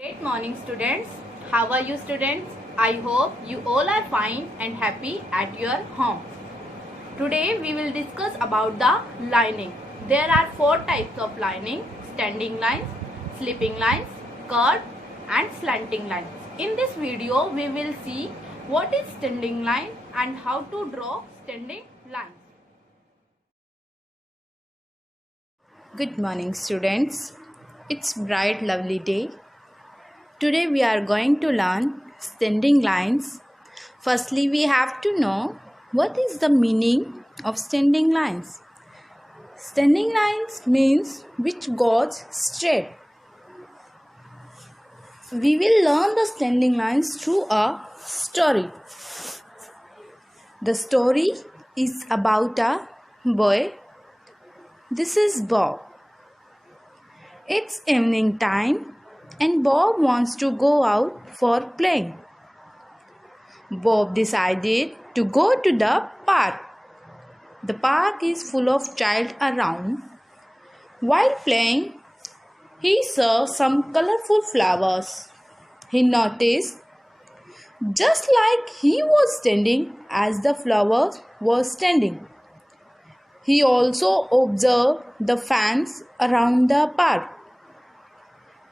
Great morning, students. How are you, students? I hope you all are fine and happy at your home. Today we will discuss about the lining. There are four types of lining: standing lines, sleeping lines, curved and slanting lines. In this video we will see what is standing line and how to draw standing lines. Good morning, students. It's bright lovely day. Today we are going to learn standing lines. Firstly, we have to know what is the meaning of standing lines. Standing lines means which goes straight. We will learn the standing lines through a story. The story is about a boy. This is Bob. It's evening time and Bob wants to go out for playing. Bob decided to go to the park. The park is full of children around. While playing, he saw some colorful flowers. He noticed, just like he was standing as the flowers were standing. He also observed the fence around the park.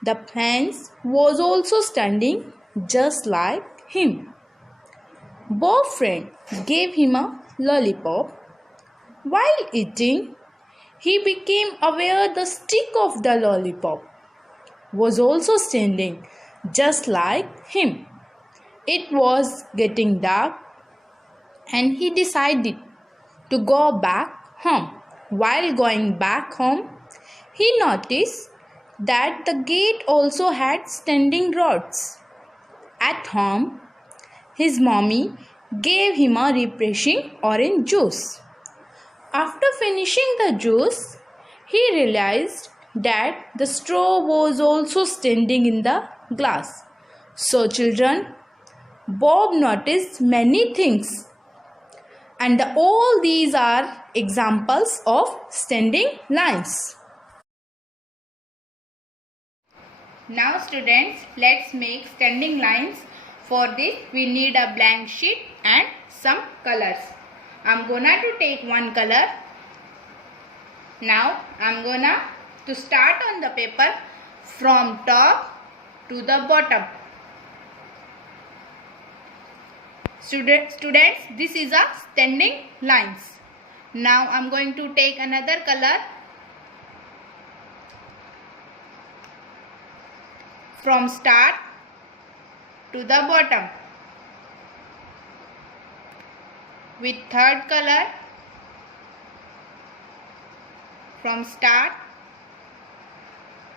The fence was also standing just like him. Bob's friend gave him a lollipop. While eating, he became aware the stick of the lollipop was also standing just like him. It was getting dark and he decided to go back home. While going back home, he noticed that the gate also had standing rods. At home, his mommy gave him a refreshing orange juice. After finishing the juice, he realized that the straw was also standing in the glass. So children, Bob noticed many things, and all these are examples of standing lines. Now students, let's make standing lines. For this we need a blank sheet and some colors. I'm gonna to take one color. Now I'm gonna to start on the paper from top to the bottom. Students, this is a standing lines. Now I'm going to take another color. From start to the bottom. With third color, from start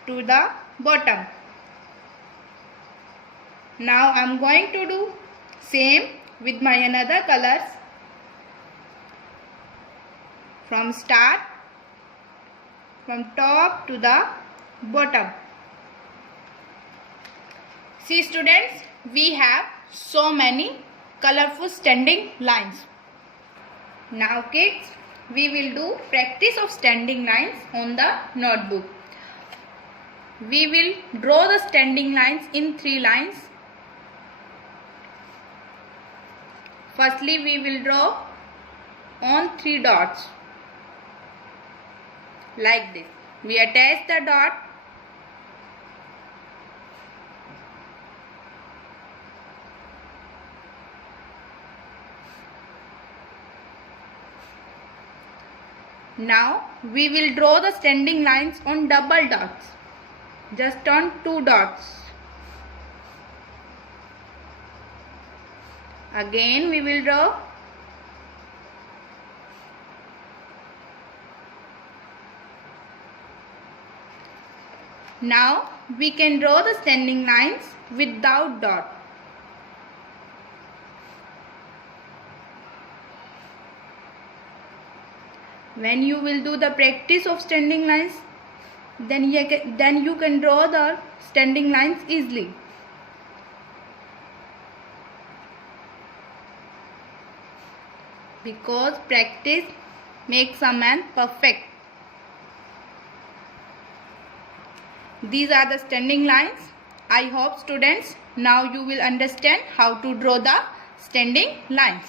to the bottom. Now I am going to do same with my another colors. From start, from top to the bottom. See students, we have so many colorful standing lines. Now kids, we will do practice of standing lines on the notebook. We will draw the standing lines in 3 lines. Firstly, we will draw on 3 dots. Like this. We attach the dot. Now we will draw the standing lines on double dots, just on 2 dots. Again we will draw. Now we can draw the standing lines without dot. When you will do the practice of standing lines, then you can draw the standing lines easily. Because practice makes a man perfect. These are the standing lines. I hope students now you will understand how to draw the standing lines.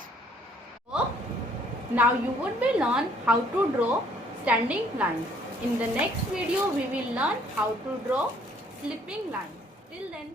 So, now you would be learn how to draw standing lines. In the next video we will learn how to draw slipping lines. Till then.